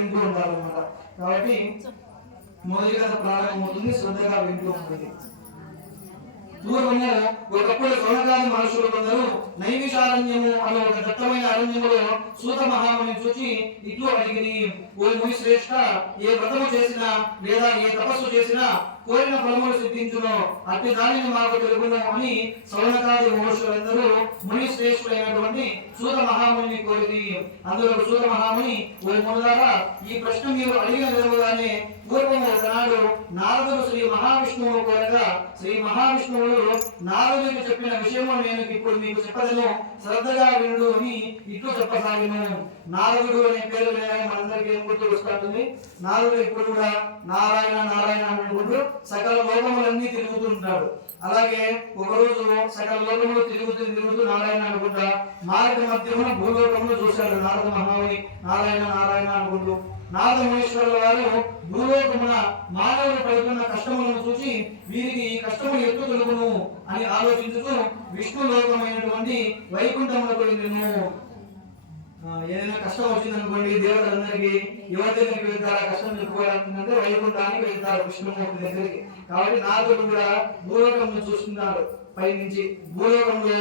వింటూ ఉంటారు అనమాట. కాబట్టి మొదటి కథ ప్రారంభమవుతుంది, శ్రద్ధగా వింటూ ఉంటుంది. పూర్వము ఒకప్పుడు సౌనకాది మనుషులు కొందరు నైమిషారణ్యము అనే ఒక దట్టమైన అరణ్యములో సూత మహాముని చూచి ఇట్లు అడిగిరి, ఓ ముని శ్రేష్ఠ, ఏ వ్రతము చేసినా లేదా ఏ తపస్సు చేసినా కోరిన ఫలములు సిద్ధించును, అట్టి దానిని మాకు తెలుగును అని సౌనకాది మహర్షులందరూ ముని శ్రేష్ఠులైనటువంటి సూత మహాముని కోరిరి. అందులో సూత మహాముని, ఓ మునులారా, ఈ ప్రశ్న మీరు అడిగిన విధముగానే పూర్వము ఒకనాడు నారదుడు శ్రీ మహావిష్ణువును కోరగా శ్రీ మహావిష్ణువుడు నారదుడికి చెప్పిన విషయము నేను ఇప్పుడు మీకు చెప్పదను, శ్రద్ధగా వినుడు అని ఇట్లు చెప్పసాగిను. నారదుడు అనే పేరు మనందరికీ ఏం గుర్తు వస్తుంది? నారదుడు ఇప్పుడు కూడా నారాయణ నారాయణ అనుకుంటూ సకల లోకములన్నీ తిరుగుతుంటాడు. అలాగే ఒకరోజు సకల లోకములు తిరుగుతూ నారాయణ అనుకుంటా మార్గ మధ్యమున భూలోకములు చూశాడు నారద మహాముని, నారాయణ నారాయణ అనుకుంటూ. నారద మునీశ్వరుల వారు భూలోకమున మానవులు పడుతున్న కష్టములను చూసి వీరికి ఈ కష్టము ఎత్తు తొలుగును అని ఆలోచించుతూ విష్ణు లోకమైనటువంటి వైకుంఠములకు వెళ్ళును. ఏదైనా కష్టం వచ్చిందనుకోండి, దేవతలందరికీ ఎవరి దగ్గరికి వెళ్తారా కష్టం చెప్పుకోవాలంటే వైకుంఠానికి వెళ్తారు, విష్ణుమూర్తి దగ్గరికి. కాబట్టి నారదుడు కూడా భూలోకంలో చూస్తున్నారు పైనుంచి. భూలోకంలో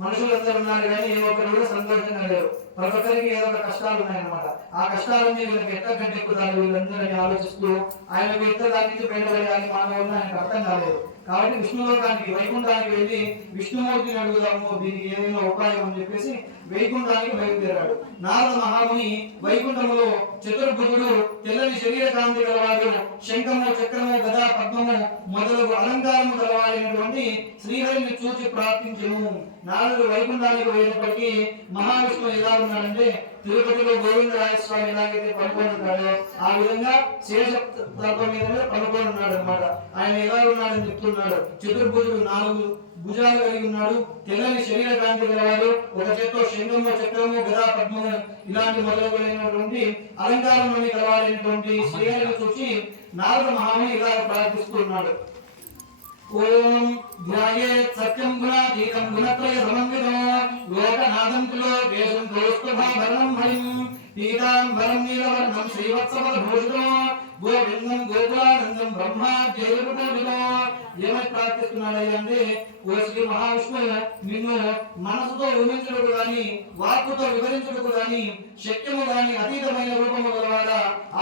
మనుషులందరూ ఉన్నారు కానీ ఏ ఒక్కరు కూడా సంతోషంగా లేరు. ప్రతి ఒక్కరికి ఏదో ఒక కష్టాలు ఉన్నాయన్నమాట. ఆ కష్టాలన్నీ వీళ్ళకి ఎట్లా గట్టెక్కుతారు వీళ్ళందరినీ ఆలోచిస్తూ ఆయనకు ఎట్లా దాని నుంచి బయటపడేయాలి మానవులను ఆయనకు అర్థం కాలేదు. కాబట్టి విష్ణులోకానికి వైకుంఠానికి వెళ్ళి విష్ణుమూర్తిని అడుగుదాము, దీనికి ఏదైనా ఉపాయం అని చెప్పేసి వైకుంఠానికి బయలుదేరాడు. నారద మహాముని వైకుంఠములో చతుర్భుజుడు, తెల్లని శరీర కాంతి గలవాడు, శంఖము చక్రము గదా పద్మము మొదలగు అలంకారము గలవాడైనటువంటి శ్రీహరిని చూచి ప్రార్థించెను. నారదుడు వైకుంఠానికి వెళ్ళినప్పటికీ మహావిష్ణువు ఎలా ఉన్నాడంటే తిరుపతిలో గోవిందరాయ స్వామి ఎలాగైతే పడుకొని ఉంటాడో ఆ విధంగా శేష తత్వం మీద పడుకొని ఉన్నాడు అనమాట. ఆయన ఎలా ఉన్నాడని చెప్తున్నాడు. చతుర్భుజుడు, 4 భుజాలు కలిగి ఉన్నాడు, తెల్లని శరీర కాంతి గలవాడు, ఒక చేత్తో శంఖము చక్రము గదా పద్మము ఇలాంటి మొదలైనటువంటి అలంకారం గలవాడైనటువంటి శ్రీహరిని చూసి నారద మహాముని ఇలా ప్రార్థిస్తున్నాడు. ఓం ధ్యాయేత్ సత్యం గుణాతీతం గుణత్రయ సమన్వితం లోకనాథం లోకేశం గోస్తభాభరణం హరిం పీతాంబరం నీలవర్ణం శ్రీవత్సవభూషితం గోవిందం గోకులానందం బ్రహ్మాద్యైర్వృతోభితో. ఏమై ప్రార్థిస్తున్నాడు అంటే, ఓ శ్రీ మహావిష్ణువు, నిన్ను మనసుతో ఊహించుటకు గాని వాక్కుతో వివరించుటకు గాని శక్యము గాని అతీతమైన రూపము గలవాడ,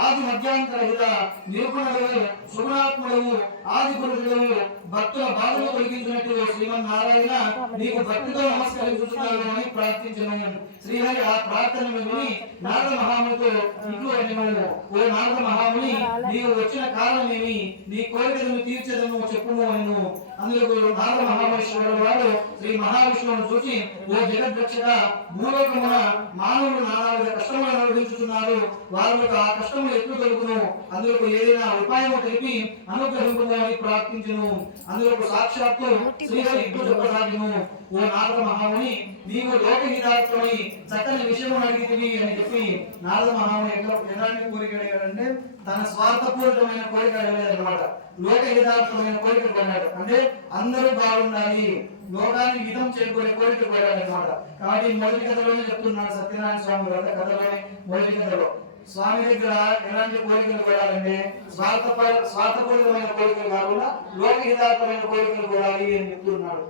ఆది మధ్యాంతరహిత నిరూపణుడవు, సుగుణాత్ముడవు, ఆది పురుషుడవు, భక్తుల బాధలు తొలగించినట్టు శ్రీమన్నారాయణ నీకు భక్తితో నమస్కరించుతున్నాను అని ప్రార్థించను. శ్రీహరి ఆ ప్రార్థనను విని నారద మహామునితో ఇట్లు అడిగాను, ఓ నారద మహాముని, నీవు వచ్చిన కారణమేమి, నీ కోరికలను తీర్చదను చెప్పుము అను. అందులో నారద మహామహేశ్వరుడు వారు శ్రీ మహావిష్ణువును చూసి, ఓ జగద్రక్షక, భూలోకమున మానవులు నానా కష్టములను అనుభవించుతున్నారు, వారికి ఆ కష్టములు ఎట్లు తొలుగును, అందులో ఏదైనా ఉపాయము తెలిపి అనుగ్రహింపుము అని ప్రార్థించును. అందులో సాక్షాత్తు శ్రీహరి ఇట్లు చెప్పసాగిను, ఓ నారద మహాముని, నీవు లోకహితార్థమై చక్కని విషయము అడిగితివి అని చెప్పి నారద మహాముని ఎలాంటి కోరిక అడిగాడంటే తన స్వార్థపూరితమైన కోరిక అడగలేదన్నమాట. లోకహితార్థమైన కోరిక కొన్నాడు, అంటే అందరూ బాగుండాలి, లోకానికి హితం చేకూరే కోరిక కొన్నాడు అనమాట. కాబట్టి మొదటి కథలోనే చెప్తున్నాడు సత్యనారాయణ స్వామి వ్రత కథలోనే మొదటి కథలో స్వామి దగ్గర ఎలాంటి కోరికలు కొడాలంటే స్వార్థపూరితమైన కోరికలు కాకుండా లోకహితార్థమైన కోరికలు కొడాలి అని చెప్తున్నాడు.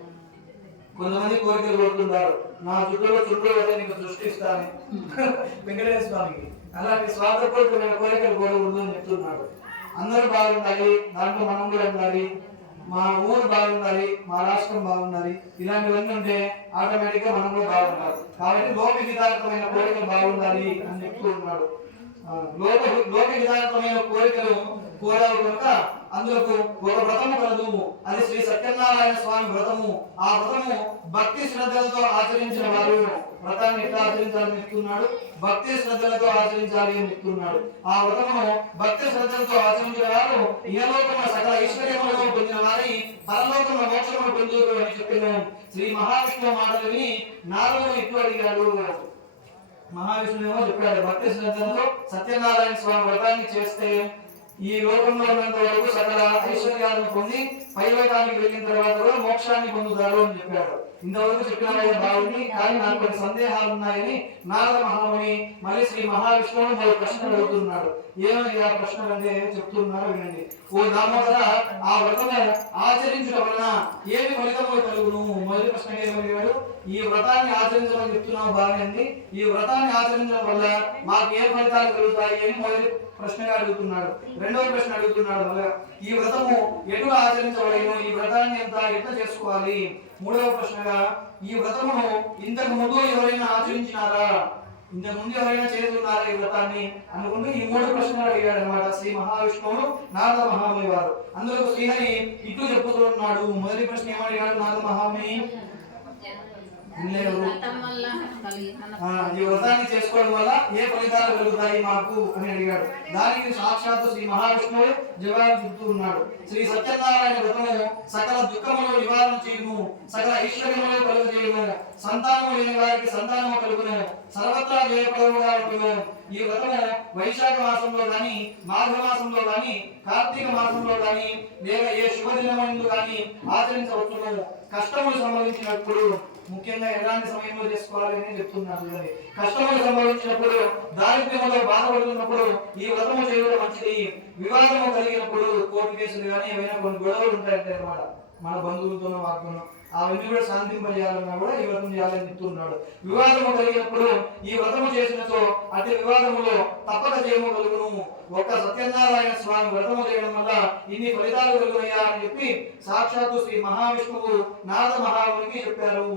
కొంతమంది కోరికలు కోరుతుంటారు, నా చుట్టూలో చుట్టూ నీకు సృష్టిస్తాను వెంకటేశ్వర స్వామికి. అలాంటి స్వార్థపూరితమైన కోరికలు కోరకూడదు అని చెప్తున్నాడు. అందరూ బాగుండాలి, దాంట్లో మనం కూడా ఉండాలి, మా ఊరు బాగుండాలి, మా రాష్ట్రం బాగుండాలి, ఇలాంటివన్నీ ఉంటే ఆటోమేటిక్ గా మనం కూడా బాగుండాలి. కాబట్టి లోకహితార్థమైన కోరికలు బాగుండాలి అని చెప్తున్నాడు. లోకహితార్థమైన కోరికలు కోరావు కనుక అందులో ఒక వ్రతము కలదు, అది శ్రీ సత్యనారాయణ స్వామి వ్రతము. ఆ వ్రతము భక్తి శ్రద్ధలతో ఆచరించిన వారు వ్రతాన్ని ఎట్లా ఆచరించాలని చెప్తున్నాడు, భక్తి శ్రద్ధలతో ఆచరించాలి అని చెప్తున్నాడు. ఆ వ్రతము భక్తి శ్రద్ధలతో ఆచరించిన వారు ఇహలోకమున సకల ఐశ్వర్యములను పొందిన వారి పరలోకమున మోక్షమును పొందుతారు అని చెప్పిన శ్రీ మహావిష్ణువు మాటలు విని నారదుడు ఇట్లు అడిగాడు. మహావిష్ణువు చెప్పాడు, భక్తి శ్రద్ధలతో సత్యనారాయణ స్వామి వ్రతాన్ని చేస్తే ఈ లోకంలో ఉన్నంత వరకు సకల ఐశ్వర్యాలను పొంది పైలోకానికి వెళ్ళిన తర్వాత కూడా మోక్షాన్ని పొందుతారు అని చెప్పాడు. ఇంతవరకు చెప్పిన బాగుంది, కానీ నాకు కొన్ని సందేహాలు ఉన్నాయని నారద మహాముని మళ్ళీ శ్రీ మహావిష్ణువుని మరో ప్రశ్న అడుగుతున్నాడు. ఏమని ఆ ప్రశ్న అంటే చెప్తున్నారు వినండి. ఓ దామోదర, ఆ వ్రతము ఆచరించడం వలన ఏమి ఫలితములు కలుగును? మొదటి ప్రశ్న ఏమడిగాడు? ఈ వ్రతాన్ని ఆచరించమని చెప్తున్నావు బాగానే, ఈ వ్రతాన్ని ఆచరించడం వల్ల మాకు ఏ ఫలితాలు కలుగుతాయి అని మొదటి ప్రశ్నగా అడుగుతున్నాడు. రెండవ ప్రశ్న అడుగుతున్నాడు, ఈ వ్రతము ఎటు ఆచరించవలేను, ఈ వ్రతాన్ని ఎట్లా చేసుకోవాలి? మూడవ ప్రశ్నగా, ఈ వ్రతమును ఇంతకు ముందు ఎవరైనా ఆచరించినారా, ఇంతకు ముందు ఎవరైనా చేస్తున్నారా ఈ వ్రతాన్ని అనుకుంటూ ఈ మూడు ప్రశ్నలు అడిగాడు అనమాట శ్రీ మహావిష్ణువుడు నారద మహాముని వారు. అందులో శ్రీహరి ఇటు చెప్పుతున్నాడు. మొదటి ప్రశ్న ఏమడిగాడు నారద మహాముని? ఈ వ్రతాన్ని చేసుకోవడం వల్ల ఏ ఫలితాలు కలుగుతాయి మాకు అని అడిగాడు. దానికి సాక్షాత్ శ్రీ మహావిష్ణువు జవాబు చెబుతూ ఉన్నాడు. శ్రీ సత్యనారాయణ వ్రతము సకల దుఃఖములు నివారణ చేయును, సకల ఐశ్వర్యములు కలుగజేయును, సంతానము లేని వారికి సంతానము కలుగును, సర్వత్రా జయప్రదముగా ఉండును. ఈ వ్రతము వైశాఖ మాసంలో గాని, మాఘ మాసంలో గాని, కార్తీక మాసంలో గాని, లేక ఏ శుభదినమందు గాని ఆచరించవచ్చును. కష్టములు సంభవించినప్పుడు, ముఖ్యంగా ఎలాంటి సమయంలో చేసుకోవాలి అని చెప్తున్నారు. కష్టములు సంభవించినప్పుడు, దారిద్ర్యంలో బాధపడుతున్నప్పుడు ఈ వ్రతము చేయడం మంచిది. వివాదము కలిగినప్పుడు, కోర్టు కేసులు కానీ ఏమైనా కొన్ని గొడవలు ఉంటాయంటే అన్నమాట మన బంధువులతోనో వారితోనో, అవన్నీ కూడా శాంతింపజేయాలన్నా కూడా ఈ వ్రతం చేయాలని చెప్తున్నాడు. వివాదము కలిగినప్పుడు ఈ వ్రతము చేసినతో అతి వివాదములో తప్పక జయము కలుగును. ఒక్క సత్యనారాయణ స్వామి వ్రతము చేయడం వల్ల ఇన్ని ఫలితాలు కలుగునయ్యా అని చెప్పి సాక్షాత్తు శ్రీ మహావిష్ణువు నారద మహామునికి చెప్పారు.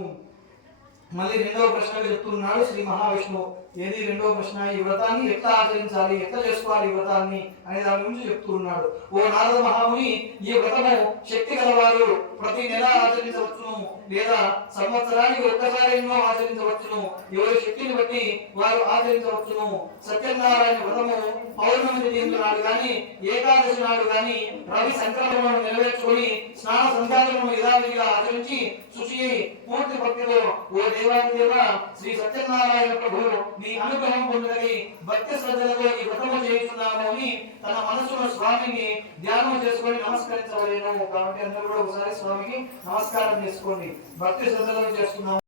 మళ్ళీ రెండవ ప్రశ్నగా చెప్తున్నాడు శ్రీ మహావిష్ణువు. ఏది రెండవ ప్రశ్న? ఈ వ్రతాన్ని ఎట్లా ఆచరించాలి, ఎట్లా చేసుకోవాలి ఈ వ్రతాన్ని అనే దాని గురించి చెప్తున్నాడు. ఓ నారద మహాముని, ఈ వ్రతము శక్తి గలవారు ప్రతి నెల ఆచరించవచ్చును, లేదా సంవత్సరానికి ఒక్కసారి ఎన్నో ఆచరించవచ్చును. ఎవరి శక్తిని బట్టి వారు ఆచరించవచ్చును. సత్యనారాయణ వ్రతము పౌర్ణమి తిథి నాడు గాని, ఏకాదశి నాడు గాని రవి సంక్రమణను నెరవేర్చుకొని స్నాన సంధ్యాలను యథావిధిగా ఆచరించి శుచి పూర్తి భక్తితో ఓ దేవాదేవ శ్రీ సత్యనారాయణ ప్రభు మీ అనుగ్రహం పొందగలి భక్తి శ్రద్ధలతో ఈ వ్రతము చేస్తున్నాము అని తన మనసులో స్వామిని ధ్యానం చేసుకొని నమస్కరించవలేను. కాబట్టి అందరూ కూడా ఒకసారి స్వామికి నమస్కారం చేసుకోండి. భక్తి శ్రద్ధలతో చేస్తున్నాము.